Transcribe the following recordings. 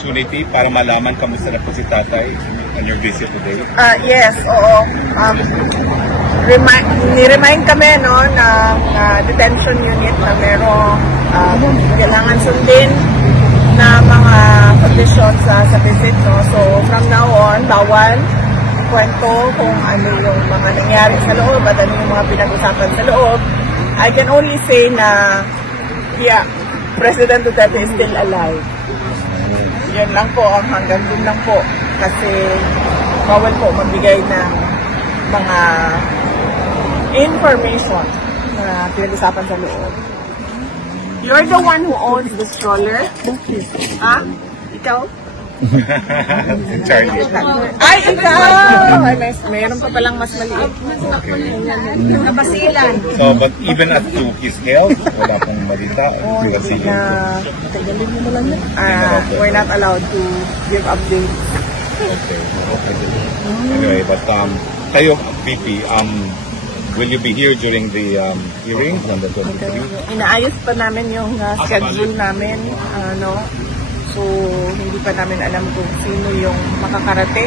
opportunity para malaman kamusta na po si tatay on your visit today? Yes, oo. Ni-remind kami no, ng detention unit na merong kailangan sundin na mga conditions sa visit. No? So from now on, bawal kwento kung ano yung mga nangyari sa loob at ano yung mga pinag-usapan sa loob. I can only say na, yeah, President Duterte is still alive. Yan lang po, hanggang dun lang po. Kasi bawal po magbigay ng mga information na pinag-usapan sa loob. You're the one who owns the stroller? Ha? Ikaw? Charlie. Ay, ikaw! Ay, mayroon pa palang mas maliit. Kapasilan. So, but even at 2, his health, wala pong malita. We're not allowed to give updates. Okay. Anyway, but kayo, VP, will you be here during the hearing on the 23? Inaayos pa namin yung schedule namin, so hindi pa namin alam kung sino yung makakarating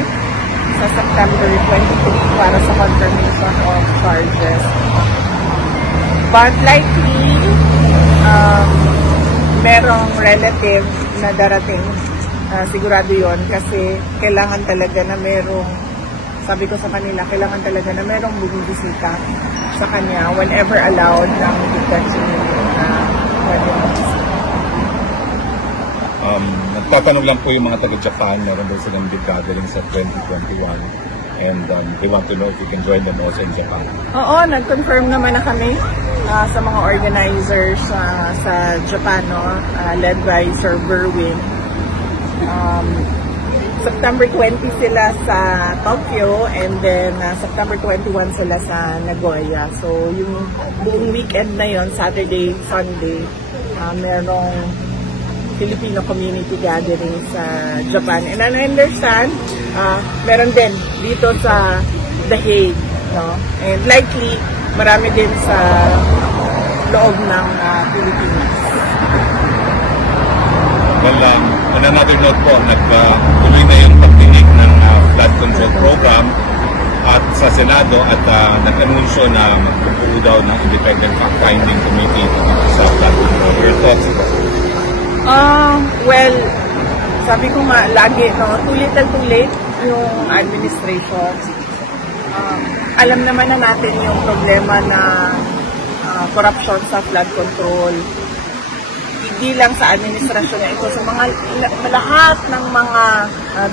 sa September 23 para sa confirmation of charges. But likely, merong relative na darating. Sigurado yon kasi kailangan talaga na merong, sabi ko sa kanila, kailangan talaga na merong bumibisita sa kanya whenever allowed ng detention Nagtatanong lang po yung mga taga-Japan, meron daw silang big gathering sa 2021 and they want to know if you can join them also in Japan. Oo, nag-confirm naman na kami sa mga organizers sa Japan, led by Sir Berwin. September 20 sila sa Tokyo and then September 21 sila sa Nagoya. So yung buong weekend na yon, Saturday, Sunday, merong Filipino community gathering sa Japan. And I understand, meron din dito sa The Hague. No? And likely, marami din sa loob ng Pilipinas. Well, on another note po, nagtuloy na yung pagdinig ng flood control program at sa Senado at nag-anunsyo na magpupuo daw ng independent fact-finding committee sa flood control. Your thoughts? Well, sabi ko nga, lagi, too little too late yung administration. Alam naman na natin yung problema na corruption sa flood control. Hindi lang sa administrasyon na ito, sa mga lahat ng mga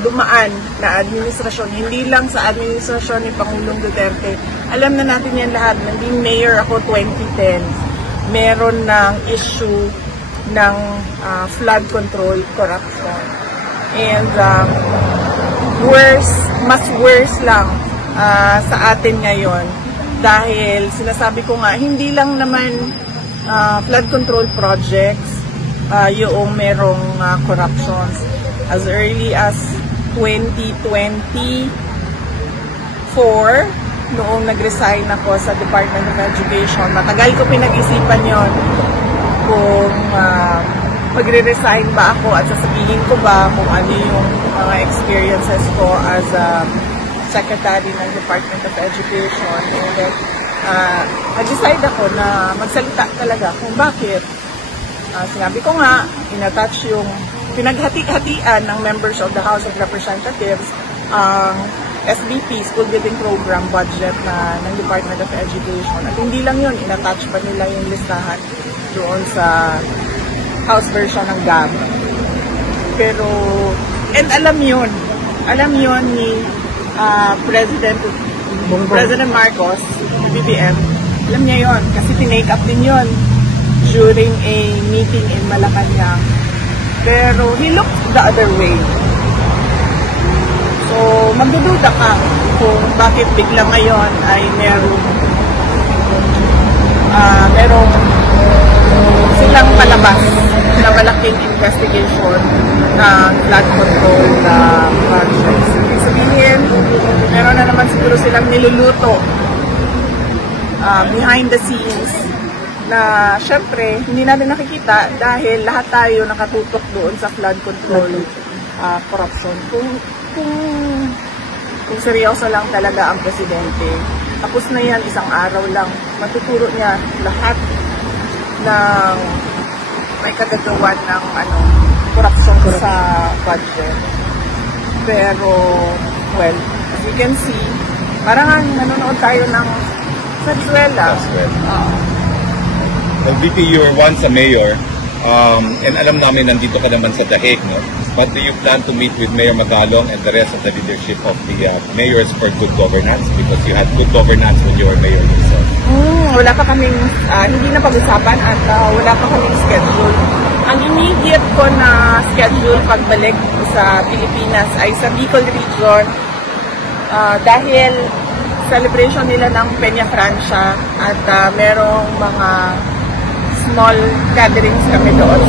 dumaan na administrasyon, hindi lang sa administrasyon ni Pangulong Duterte. Alam na natin yan lahat. Naging mayor ako 2010. Meron ng issue ng flood control corruption. And mas worse lang sa atin ngayon dahil sinasabi ko nga, hindi lang naman flood control projects yung merong corruptions. As early as 2024, noong nag-resign ako sa Department of Education, matagal ko pinag-isipan yon kung magre-resign ba ako at sasabihin ko ba kung ano yung mga experiences ko as a secretary ng Department of Education. And then, nag-decide ako na magsalita talaga kung bakit. Sinabi ko nga, in-attach yung pinaghati-hatian ng members of the House of Representatives ang SBP, School Building Program budget ng Department of Education. At hindi lang yun, in-attach pa nila yung listahan doon sa House version ng GAB. Pero, and alam yun ni President Marcos, BBM, alam niya yun, kasi tinake up din yun during a meeting in Malacanang. Pero, he looked the other way. So, magdududa ka kung bakit bigla ngayon ay merong silang palabas na malaking investigation ng flood control projects. Ibig sabihin, meron na naman siguro silang niluluto behind the scenes na syempre hindi natin nakikita dahil lahat tayo nakatutok doon sa flood control corruption. Kung seryoso lang talaga ang presidente, tapos na yan, isang araw lang, matuturo niya lahat ng may kagagawan ng corruption sa budget. Pero, well, as you can see, parang nanonood tayo ng Venezuela. VP, you were once a mayor, and alam namin nandito ka naman sa Dahig, no? But do you plan to meet with Mayor Magalong and the rest of the leadership of the mayors for good governance? Because you had good governance when you were mayor yourself. Wala pa kaming, hindi na pag-usapan at wala pa kaming schedule. Ang immediate ko na schedule pagbalik sa Pilipinas ay sa Bicol Region dahil celebration nila ng Peña Francia at merong mga small gatherings kami doon,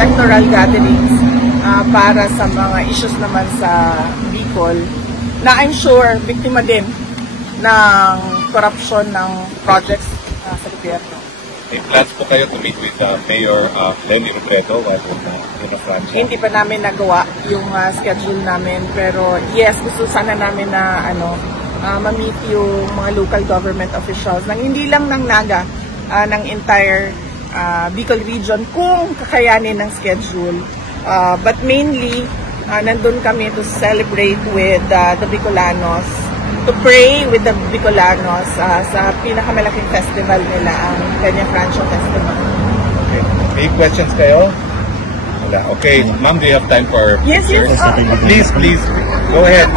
sectoral gatherings para sa mga issues naman sa Bicol na I'm sure biktima din ng corruption ng projects sa gobyerno. May plans po kayo to meet with Mayor Lenny Robredo while in Francia? Hindi pa namin nagawa yung schedule namin, pero yes, gusto sana namin na ma-meet yung mga local government officials ng hindi lang ng Naga, ng entire Bicol region kung kakayanin ng schedule. But mainly, nandun kami to celebrate with the Bicolanos, to pray with the Bicolanos sa pinakamalaking festival nila, ang Peña Francia Festival. Okay. May questions kayo? Wala. Okay. Ma'am, do you have time for Yes. Please, go ahead.